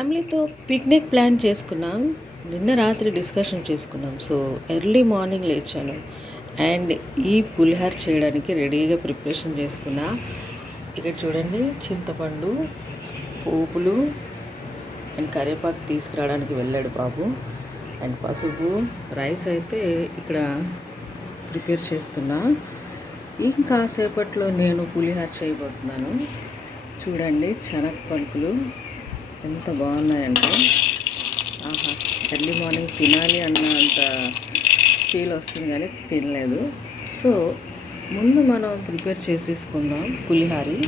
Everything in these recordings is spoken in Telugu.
ఫ్యామిలీతో పిక్నిక్ ప్లాన్ చేసుకున్నాం. నిన్న రాత్రి డిస్కషన్ చేసుకున్నాం. సో ఎర్లీ మార్నింగ్ లేచాను అండ్ ఈ పులిహార చేయడానికి రెడీగా ప్రిపరేషన్ చేసుకున్నా. ఇక్కడ చూడండి, చింతపండు, పోపులు అండ్ కరివేపాకు తీసుకురావడానికి వెళ్ళాడు బాబు. అండ్ పసుపు, రైస్ అయితే ఇక్కడ ప్రిపేర్ చేస్తున్నా. ఇంకాసేపట్లో నేను పులిహార చేయబోతున్నాను. చూడండి, శనగ పలుకులు ఎంత బాగున్నాయంటే, ఆహా, ఎర్లీ మార్నింగ్ తినాలి అన్న అంత ఫీల్ వస్తుంది, కానీ తినలేదు. సో ముందు మనం ప్రిపేర్ చేసేసుకుందాం పులిహారి.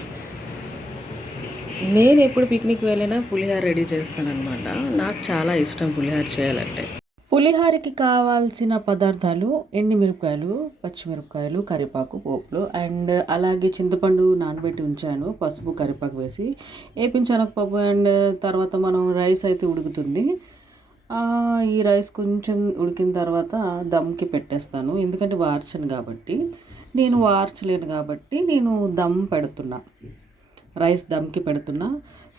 నేను ఎప్పుడు పిక్నిక్ వెళ్ళినా పులిహార రెడీ చేస్తానన్నమాట. నాకు చాలా ఇష్టం పులిహార చేయాలంటే. పులిహారకి కావాల్సిన పదార్థాలు: ఎండుమిరపకాయలు, పచ్చిమిరపకాయలు, కరివేపాకు, పోపులు అండ్ అలాగే చింతపండు నానబెట్టి ఉంచాను, పసుపు, కరివేపాకు వేసి వేపించనగపప్పు. అండ్ తర్వాత మనం రైస్ అయితే ఉడుకుతుంది. ఈ రైస్ కొంచెం ఉడికిన తర్వాత దమ్కి పెట్టేస్తాను, ఎందుకంటే వార్చను కాబట్టి. నేను వార్చలేను కాబట్టి నేను దమ్ పెడుతున్నా, రైస్ దమ్కి పెడుతున్నా.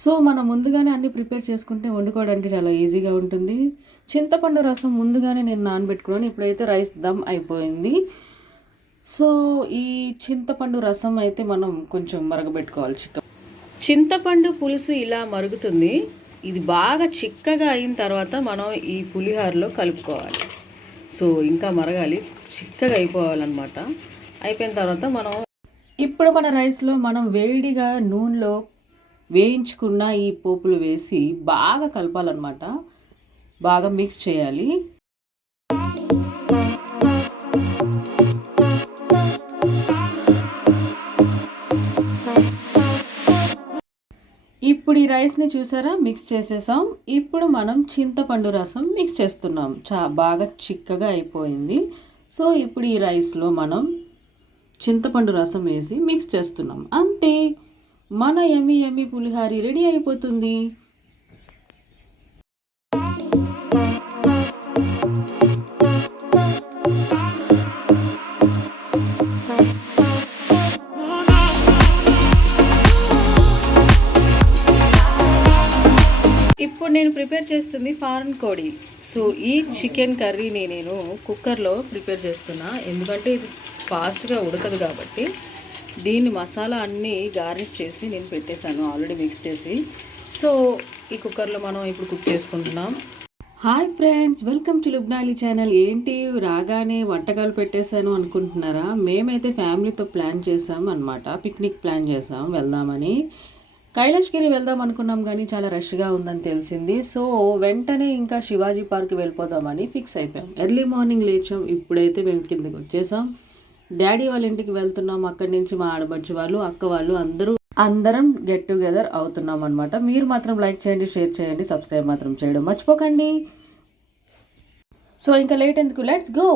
సో మనం ముందుగానే అన్నీ ప్రిపేర్ చేసుకుంటే వండుకోవడానికి చాలా ఈజీగా ఉంటుంది. చింతపండు రసం ముందుగానే నేను నానబెట్టుకున్నాను. ఇప్పుడైతే రైస్ దమ్ అయిపోయింది. సో ఈ చింతపండు రసం అయితే మనం కొంచెం మరగబెట్టుకోవాలి. చింతపండు పులుసు ఇలా మరుగుతుంది. ఇది బాగా చిక్కగా అయిన తర్వాత మనం ఈ పులిహోరలో కలుపుకోవాలి. సో ఇంకా మరగాలి, చిక్కగా అయిపోవాలన్నమాట. అయిపోయిన తర్వాత మనం ఇప్పుడు మన రైస్లో మనం వేడిగా నూనెలో వేయించుకున్న ఈ పోపులు వేసి బాగా కలపాలన్నమాట. బాగా మిక్స్ చేయాలి. ఇప్పుడు ఈ రైస్ని చూసారా, మిక్స్ చేసేసాం. ఇప్పుడు మనం చింతపండు రసం మిక్స్ చేస్తున్నాం. బాగా చిక్కగా అయిపోయింది. సో ఇప్పుడు ఈ రైస్లో మనం చింతపండు రసం వేసి మిక్స్ చేస్తున్నాం. అంతే, మన యమ్మీ యమ్మీ పులిహారి రెడీ అయిపోతుంది. ఇప్పుడు నేను ప్రిపేర్ చేస్తుంది ఫారెన్ కోడి. సో ఈ చికెన్ కర్రీని నేను కుక్కర్లో ప్రిపేర్ చేస్తున్నా, ఎందుకంటే ఇది ఫాస్ట్గా ఉడకదు కాబట్టి. దీన్ని మసాలా అన్నీ గార్నిష్ చేసి నేను పెట్టేశాను ఆల్రెడీ మిక్స్ చేసి. సో ఈ కుక్కర్లో మనం ఇప్పుడు కుక్ చేసుకుంటున్నాం. హాయ్ ఫ్రెండ్స్, వెల్కమ్ టు లుబ్నాలి ఛానల్. ఏంటి రాగానే వంటకాలు పెట్టేశాను అనుకుంటున్నారా? మేమైతే ఫ్యామిలీతో ప్లాన్ చేసాం అనమాట, పిక్నిక్ ప్లాన్ చేసాం వెళ్దామని. కైలాష్గిరి వెళ్దాం అనుకున్నాం, కానీ చాలా రష్గా ఉందని తెలిసింది. సో వెంటనే ఇంకా శివాజీ పార్క్ వెళ్ళిపోదామని ఫిక్స్ అయిపోయాం. ఎర్లీ మార్నింగ్ లేచాం. ఇప్పుడైతే మేము కిందకి వచ్చేసాం. డాడీ వాళ్ళ ఇంటికి వెళ్తున్నాం. అక్కడి నుంచి మా ఆడబడ్చి వాళ్ళు, అక్క వాళ్ళు అందరం గెట్ టుగెదర్ అవుతున్నాం అనమాట. మీరు మాత్రం లైక్ చేయండి, షేర్ చేయండి, సబ్స్క్రైబ్ మాత్రం చేయడం మర్చిపోకండి. సో ఇంకా లేట్ ఎందుకు, లెట్స్ గో.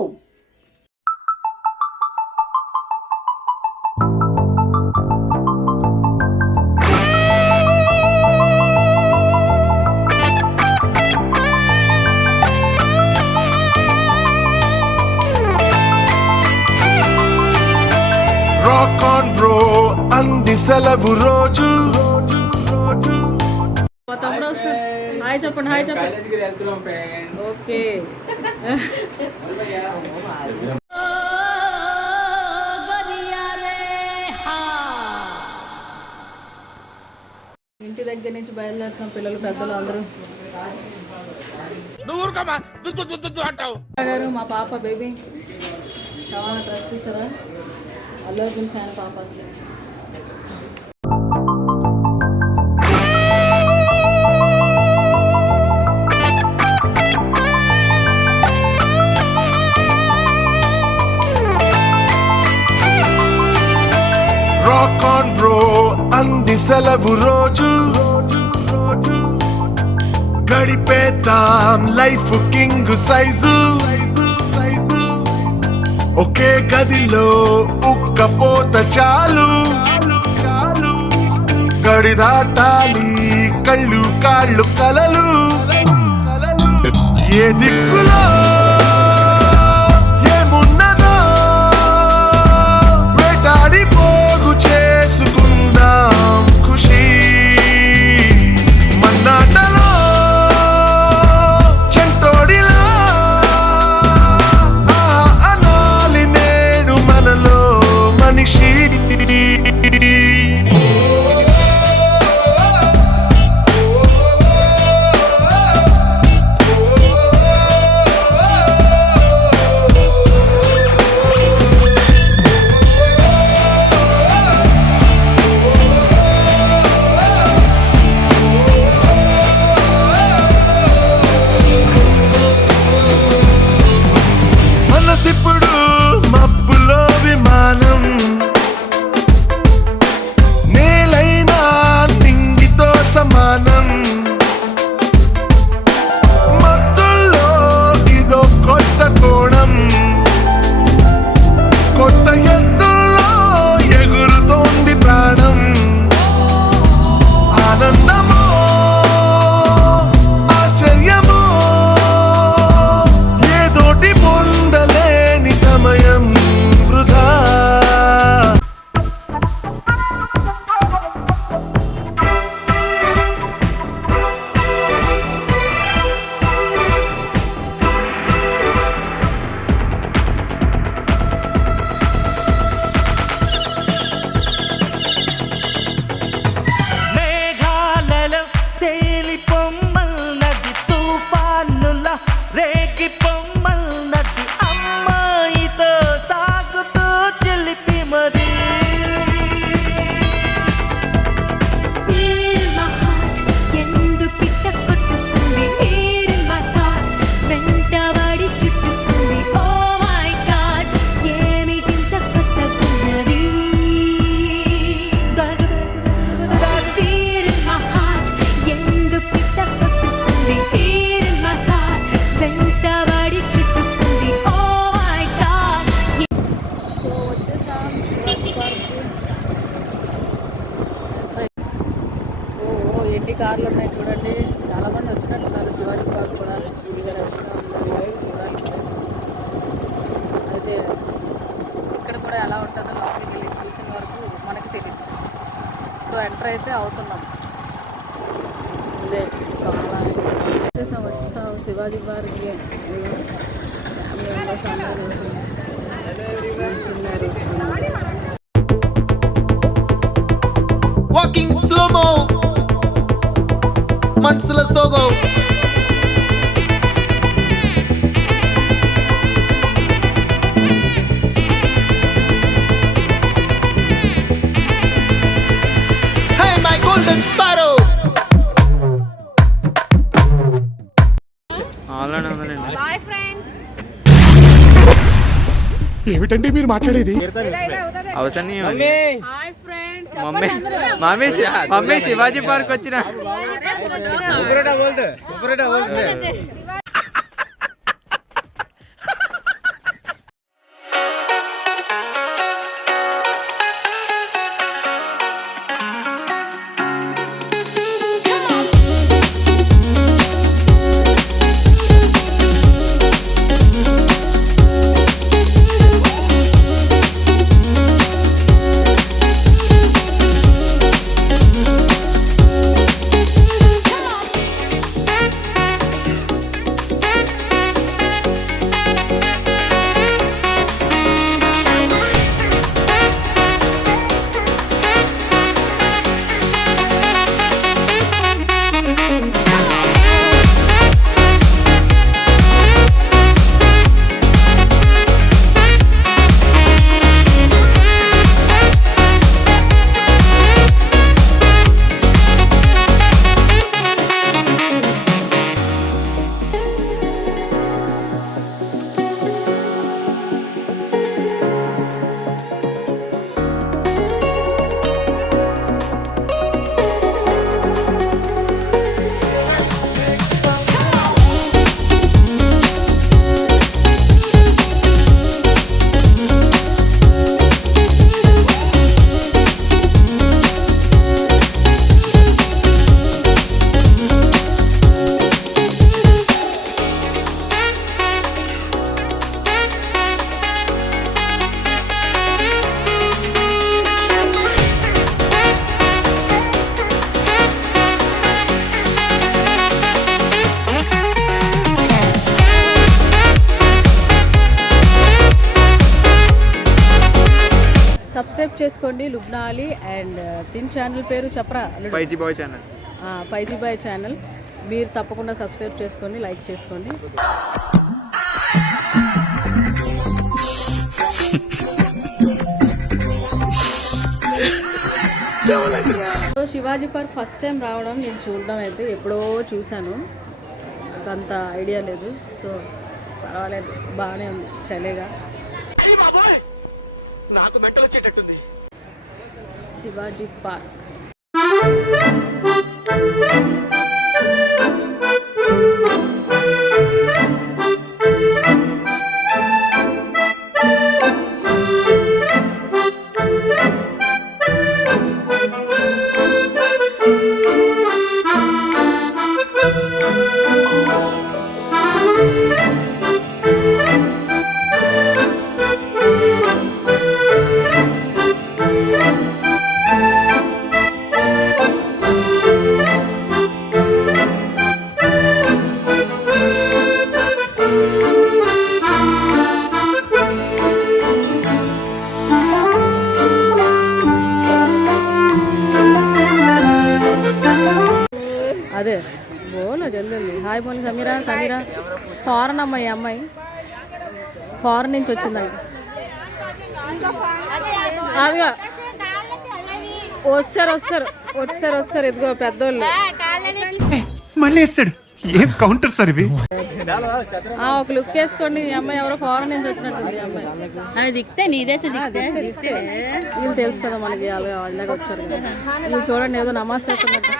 సెలవు రోజు హాయ్ చెప్పండి, హాయ్ చెప్పండి. ఓకే, ఇంటి దగ్గర నుంచి బయలుదేరుతున్నాం, పిల్లలు పెద్దలు అందరూ. మా పాప బేబీ చాలా డ్రెస్ చూసారా, అల్లు అర్జున్ ఫ్యాన్ పాప. అసలు రాక్ ఆన్ బ్రో అంది సెలవు రోజు, గడిపేద్దాం లైఫ్ కింగ్ సైజు. ఒకే గదిలో ఉక్కపోత చాలు, గడి దాటాలి కళ్ళు కాళ్ళు కలలు. ఏ దిక్కులో ఏమున్నదో వేటాడి పోగు చేసుకుందాం ఖుషి. మన్నాటలో కార్లు ఉన్నాయి చూడండి. చాలామంది వచ్చినట్టున్నారు. శివాజీ పార్క్ కూడా ఇదిగా రష్గా ఉండాలి చూడాలి. అయితే ఇక్కడ కూడా ఎలా ఉంటుందో లోపలికి వెళ్ళి చూసిన వరకు మనకి తెలియదు. సో ఎంటర్ అయితే అవుతున్నాం. ఇదే వచ్చేసాం శివాజీ పార్క్కి. ఫ్యామిలీ మెంబర్స్ అందరూ ఉన్నారు. వాకింగ్ స్లోమో మనసుల సోగో hey my golden sparrow online ఉందండి. Hi friends. ఏమిటండి మీరు మాట్లాడేది? అవసరం hi friends. Mummy Shivaji park వచ్చిన సబ్స్క్రైబ్ చేసుకోండి లుబ్నా అలీ. అండ్ తిన్ ఛానల్ పేరు చెప్పరా? 5G bye channel. 5G bye channel. మీరు తప్పకుండా సబ్స్క్రైబ్ చేసుకోండి, లైక్ చేసుకోండి. So Shivaji park first time రావడం, నేను చూడడం అయితే ఎప్పుడో చూశాను, అంత ఐడియా లేదు. సో పర్వాలేదు, బాగానే ఉంది, చలిగా. శివాజీ పార్క్ అదే బోలో జల్దీ. హాయ్ బోల్ సమీరా. సమీరా ఫారెన్ అమ్మాయి, అమ్మాయి ఫారెన్ నుంచి వచ్చిందండి. అదిగా వస్తారు ఇదిగో పెద్దోళ్ళు. మళ్ళీ వేస్తాడు. ఏం కౌంటర్ సార్ ఇవి? ఒక లుక్ వేసుకోండి. ఈ అమ్మాయి ఎవరో ఫారెన్ నుంచి వచ్చినట్టుంది. అమ్మాయి దిక్తే నీదేసి వీళ్ళు తెలుసు కదా మనకి, వాళ్ళకి వచ్చారు కదా. వీళ్ళు చూడండి ఏదో నమాజ్ చేస్తున్నట్టు.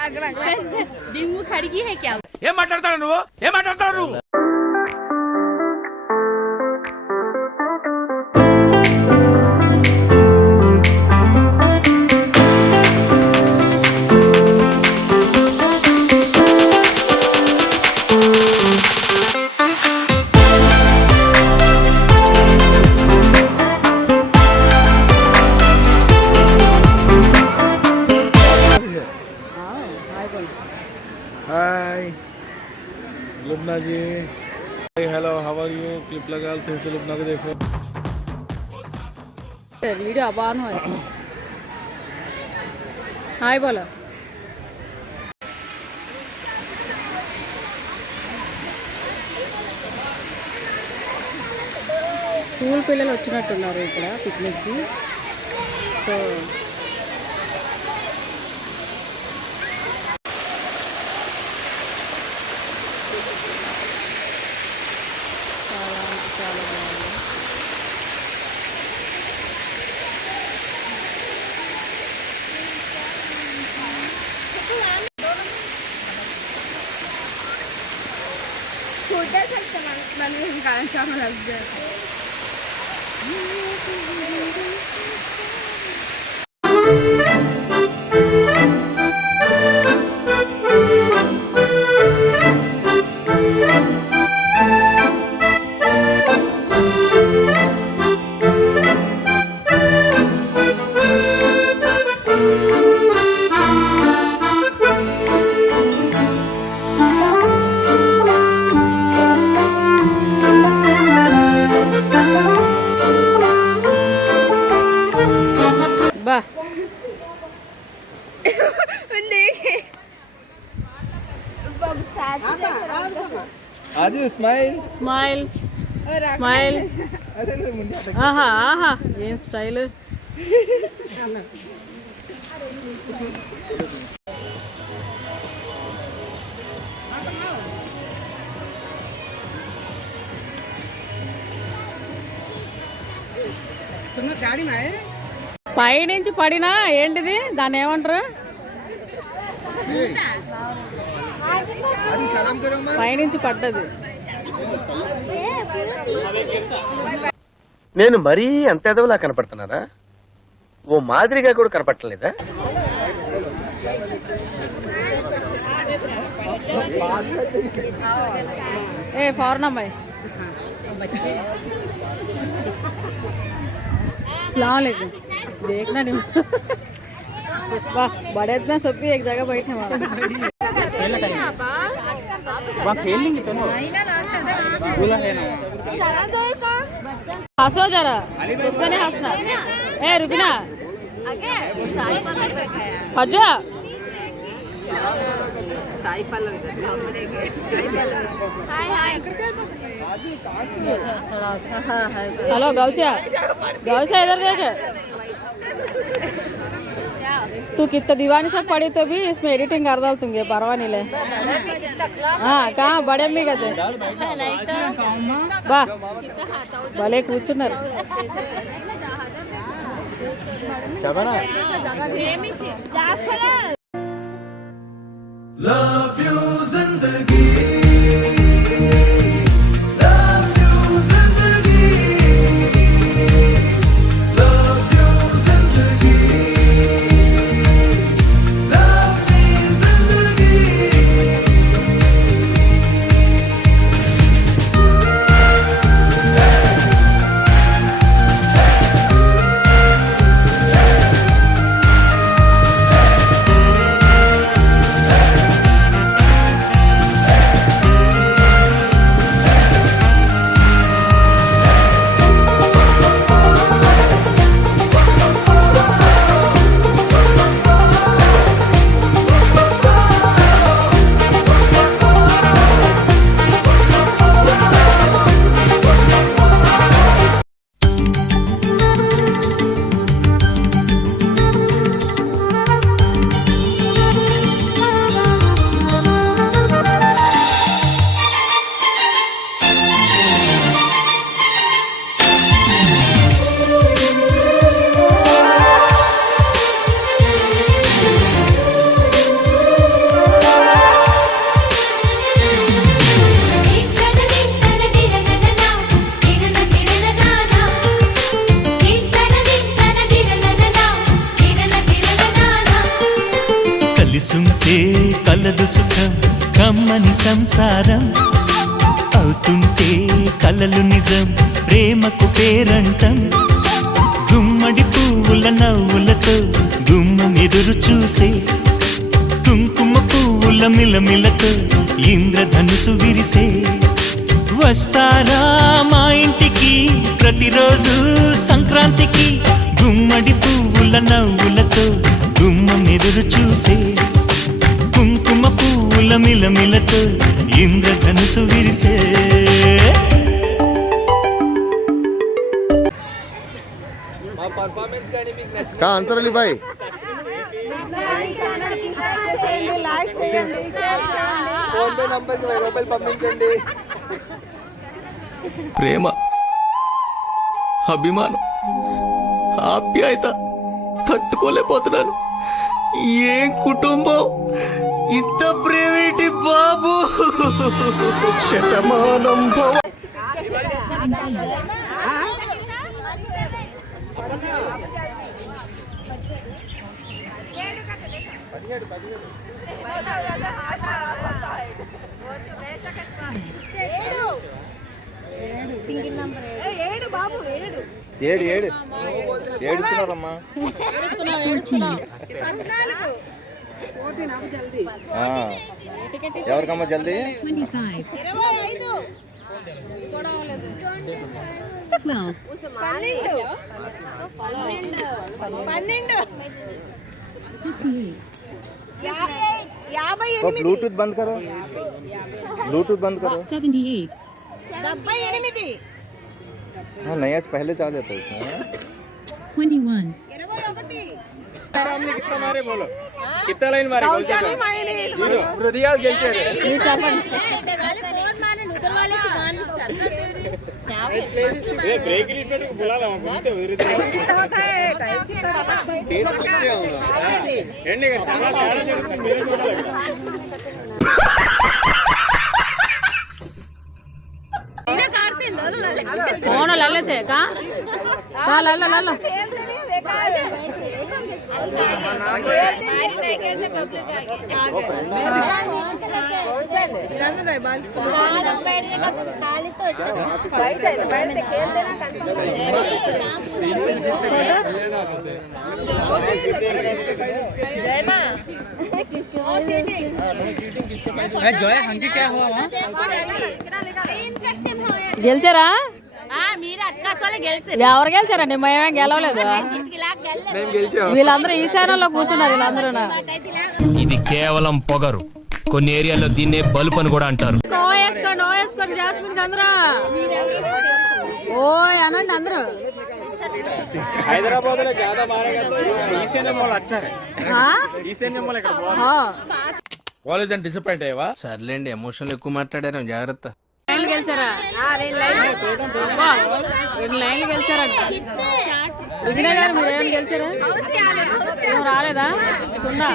దిమ్ము కడిగి హే క్యా? ఏం మాట్లాడతాడు నువ్వు? Lubna ji, hello how are you, clip लगा फिर से लुबना को देखो। वीडियो अब ऑन हो हाय बोलो స్కూల్ పిల్లలు వచ్చినట్టున్నారు ఇక్కడ పిక్నిక్కి. సో చాలా అంటే చాలా బాగుంది. బా आज स्माइल స్మైల్ స్మైల్ ఆహా ఆహా ఏం స్టైల్. పైనుంచి పడినా ఏంటిది దాన్ని ఏమంటారు? పైనుంచి పడ్డది. నేను మరీ అంత ఎదవలా కనపడుతున్నారా? ఓ మాదిరిగా కూడా కనపడలేదా? ఏ ఫారెన్ అమ్మాయి अस्सलामुअलैकुम देखना नहीं वाह बड़े इतना सब भी एक जगह बैठे हमारा हंसो जरा सबको नहीं हंसना. ए रुकना हजो हेलो गौसिया गौसिया इधर देख. तू कितना दीवानी से पड़ी तो भी इसमें एडिटिंग कर डाल तुंगे परवा नहीं ले. हाँ कहाँ बड़े अम्मी कहते वाह भले కూర్చున్నారు. Love you जिंदगी, love you जिंदगी, love you जिंदगी, love me जिंदगी. కలిసుంటే కలదు సుఖం కమ్మని సంసారం అవుతుంటే కలలు నిజం ప్రేమకు పేరంటం గుమ్మడి పువ్వుల నవ్వులతో గుమ్మం ఎదురు చూసే కుంకుమ పువ్వుల మిలమిలతో ఇంద్రధనుసు విరిసే. వస్తారా మా ఇంటికి ప్రతిరోజు సంక్రాంతికి, గుమ్మడి పువ్వుల నవ్వులతో గుమ్మం ఎదురు చూసే. కుంకుమ పువ్వుల మిలమిలతో ఇంద్రధనుసు విరిసే. మా పర్ఫార్మెన్స్ కానీ మీకు నచ్చింది? का आंसर अली भाई ఫోన్ పే నంబర్కి 1000 రూపాయలు పంపించండి. ప్రేమ, అభిమానం, ఆప్యాయత తట్టుకోలేకపోతున్నాను. ఏం కుటుంబం, ఇంత ప్రేమేంటి బాబు. శతమానం భవ. ఏడు ఏడు ఏడుస్తున్నారమ్మా. ఎవరికమ్మా జల్దీ? 12 वो ब्लूटूथ बंद करो, ब्लूटूथ बंद करो. 78 हाँ नया से पहले से आ जाता है इसमें. 21 कितना मारे बोलो, कितना लाइन मारे? హృదయాలు గెలిచారు. చాలా తేడా జరుగుతుంది, మీరే చూడాలి. कौन लल्ले से का लल्ला लल्ला జయ హంకి క్యా హువా వहाँ? గెలిచారా? మీరు అట్లా గెలిచారు. ఎవరు గెలిచారండి? మేమేం గెలవలేదు. మేము గెలిచాం. వీళ్ళందరూ ఈ స్థానంలో కూర్చున్నారు. వీళ్ళందరూ ఇది కేవలం పొగరు. కొన్ని ఏరియాల్లో దీన్నే బలుపు అని కూడా అంటారు. ఓ వేసుకోండి జాస్మిన్ అందరూ ఓ అనండి అందరూ. హైదరాబాద్ లో జ్యాదా మారేగా తో ఈశాన్య మాల్ అచ్చా హై. ఈశాన్య మాల్ ఇక్కడ कॉलेज అని డిసప్పాయింట్ అయ్యావా? సర్లేండి, ఎమోషన్లు ఎక్కువ మాట్లాడారు, జాగ్రత్త. లైన్లు గెలిచారా? 2 లైన్లు గెలిచారంట. విజయ్ గారు మీరు ఏమైనా గెలిచారా? ఏం రాలేదా? సున్నా.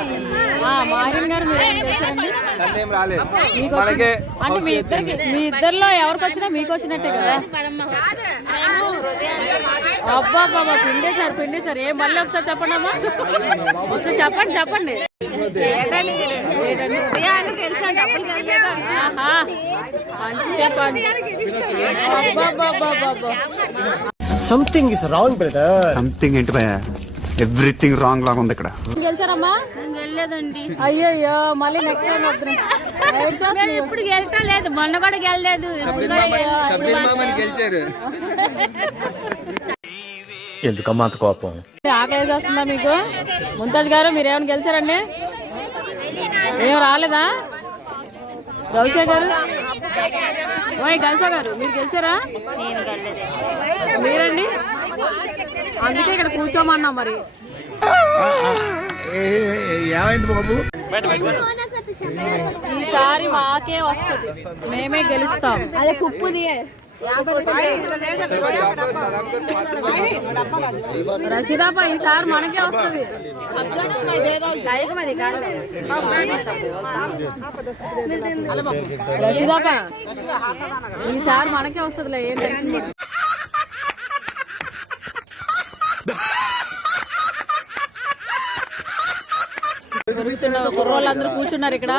మారిన్ గారు మీరు ఏమైనా గెలిచారండి? సందేహం రాలేదు. మీకు మనకే అంటే మీ ఇద్దరిలో ఎవరికి వచ్చినా మీకు వచ్చినట్టే కదా. అబ్బా బాబా పిండేశారు. ఏం మళ్ళీ ఒకసారి చెప్పండి అమ్మా, ఒకసారి చెప్పండి. Something is wrong brother. Something ఏంటి భయ, ఎవ్రీథింగ్ రాంగ్ లాగా ఉంది ఇక్కడ. గెలిచారమ్మా? వెళ్ళలేదండి. అయ్యో మళ్ళీ నెక్స్ట్ టైం వద్దు. ఇప్పుడు గెలటం లేదు, మొన్న కూడా గెలలేదు. షబ్బీర్ మామని గెలిచారు. ఎందుకమ్మా అంత కోపం? ఆకలి వస్తుందా మీకు? ముంతాజ్ గారు మీరు ఏమైనా గెలిచారండి? ఏం రాలేదా? గౌసే గారు మీరు గెలిచారా? మీరండి? అందుకే ఇక్కడ కూర్చోమన్నా మరి. ఏమైంది బాబు? ఈసారి మాకే వస్తుంది, మేమే గెలుస్తాం. అదే పుప్పుది రషీదాపా ఈసారి మనకే వస్తుంది. రషీదాపా ఈసారి మనకే వస్తుందిలే, ఏం టెన్షన్ లేదు. కుర్రోళ్ళందరూ కూర్చున్నారు ఇక్కడ.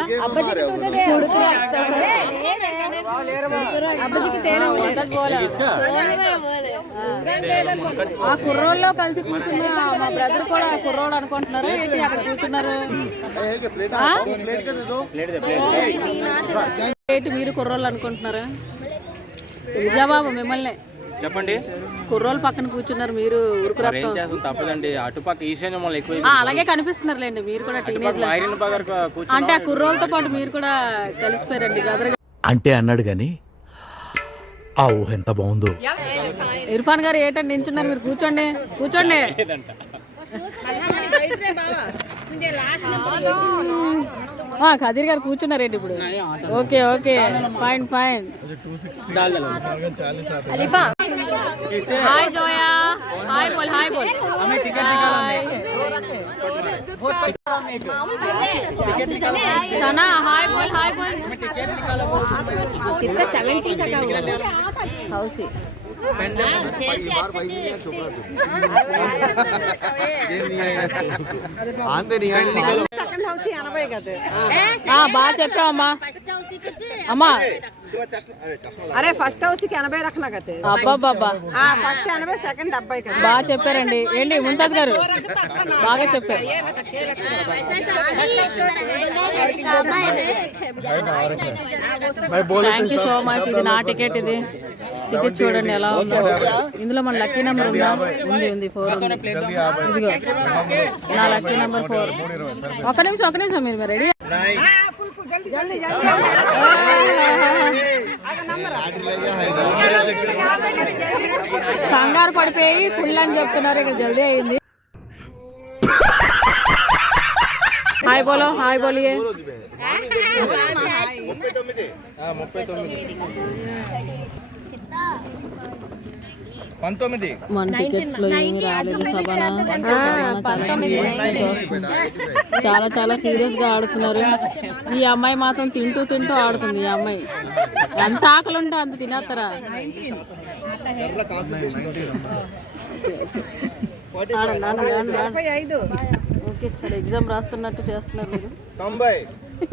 ఆ కుర్రోళ్ళలో కలిసి కూర్చున్న మా బ్రదర్ కూడా కుర్రోడు అనుకుంటున్నారు ఏంటి అక్కడ కూర్చున్నారు ఏంటి మీరు కుర్రోళ్ళు అనుకుంటున్నారా నిజాబాబు మిమ్మల్ని చెప్పండి. కుర్రోళ్ళు పక్కన కూర్చున్నారు మీరు ఉరుకురత్తం తప్పదండి, అటుపక్క ఈశాన్యం వాళ్ళు ఎక్కువ. అలాగే కనిపిస్తున్నారులేండి మీరు కూడా టీనేజ్ అంటే ఆ కుర్రోళ్ళతో పాటు మీరు కూడా కలిసిపోయారండి బ్రదర్. అంటే అన్నాడు గాని ఆ ఊహ ఎంత బాగుందో. ఇర్ఫాన్ గారు ఏంటంటే నించున్నారు మీరు కూర్చోండి కూర్చోండి. ఖదీర్ గారు కూర్చున్నారేంటి ఇప్పుడు? Okay okay fine fine. Hi Zoya, hi బోల్, హాయ్ బోల్. सना हाय बोल, हाय बोल. कितना 70 का हाउस है బాగా చెప్పావమ్మా అమ్మా. అరే ఫస్ట్ హౌస్ కి 80 రకనా కదే. అబ్బాబ్బా ఫస్ట్ 80 సెకండ్ 70 కదా. బాగా చెప్పారండి. ఏంటి ముంతాజ్ గారు బాగా చెప్పారు. Thank you so much. ఇది నా టికెట్. ఇది టికెట్ చూడండి ఎలా ఉందో. ఇందులో మన లక్కీ నెంబర్ ఉందా? ఉంది ఉంది 4 ఉంది. ఇదిగో నా లక్కీ నెంబర్ 4. ఒక నిమిషం మీరు రెడీ. కంగారు పడిపోయి ఫుల్ అని చెప్తున్నారు. ఇక్కడ జల్దీ అయింది. హాయ్ బోలో, హాయ్ బోలియే. 19 మన టికెట్స్ లో ఏమి రాలేదు. సభన చాలా చాలా సీరియస్ గా ఆడుతున్నారు. ఈ అమ్మాయి మాత్రం తింటూ ఆడుతుంది. ఈ అమ్మాయి ఎంత ఆకలి ఉంటే అంత తినేస్తారా? ఓకే చాలా ఎగ్జామ్ రాస్తున్నట్టు చేస్తున్నారు మీరు 90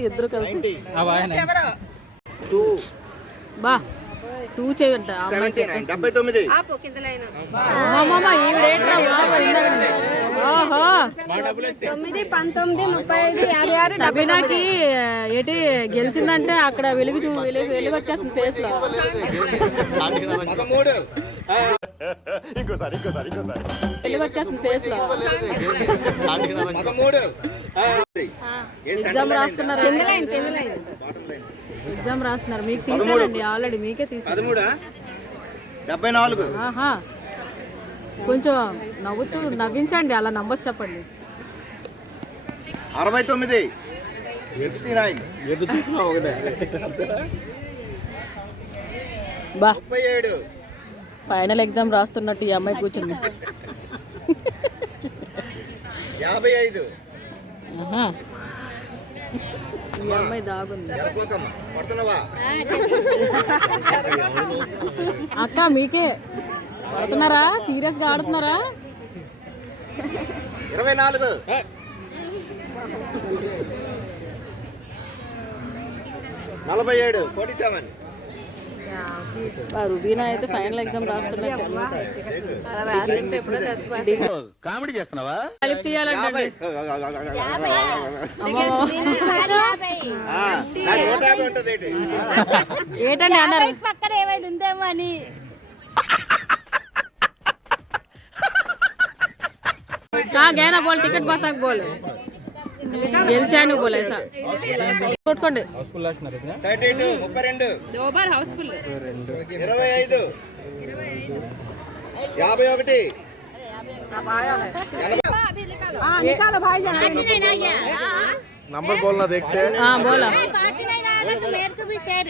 ఇద్దరు కలిసి. బా చూచేయంట 79 సబీనాకి ఏంటి గెలిచిందంటే అక్కడ వెలుగు వచ్చేస్తుంది ఫేస్ లో. వెలుగు వచ్చేస్తుంది ఫేస్ లో. ఎగ్జామ్ రాస్తున్నారు. ఎగ్జామ్ రాస్తున్నారు. మీకు తీసానండి ఆల్రెడీ. మీకే తీసాను. 74 కొంచెం నవ్వించండి. అలా నంబర్స్ చెప్పండి. 69 69 బా 37 ఫైనల్ ఎగ్జామ్ రాస్తున్నట్టు ఈ అమ్మాయి కూర్చుంది. 55 ఈ అమ్మాయి దాగుంది. అక్క మీకే ఆడుతున్నారా? సీరియస్ గా ఆడుతున్నారా? 24 47 47 రుబీనా అయితే ఫైనల్ ఎగ్జామ్ రాస్తున్నట్టు. కామెడీ చేస్తున్నావా? కలిపి తీయాలంటే ఏంటండి అన్నారు? పక్కన ఏమైనా ఉందేమో అని. గేనా బోల్ టికెట్ బతాక్ బోల్ గెలిచాను బోల్ ऐसा కొట్టుకోండి. 32 32 హౌస్ఫుల్ 25 51 निकालो भाई जान. नंबर बोलना देखते हैं. हाँ बोला. 49 आ गया तो मेरे को भी शेयर.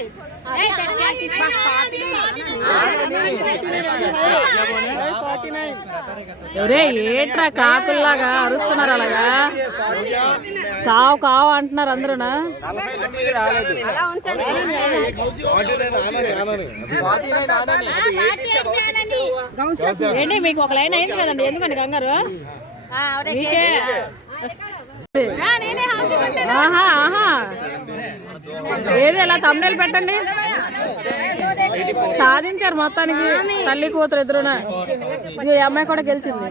ఏట్రా కాకుల్లాగా అరుస్తున్నారు అలాగా? కావు కావు అంటున్నారు అందరూనా? ఏంటి మీకు ఒక లైన్ అయింది కదండి, ఎందుకండి కంగారు? మీకే ఆహా ఆహా ఏది ఎలా తమ్ముళ్ళు పెట్టండి. సాధించారు మొత్తానికి తల్లి కూతురు ఇద్దరున. ఈ అమ్మాయి కూడా గెలిచింది.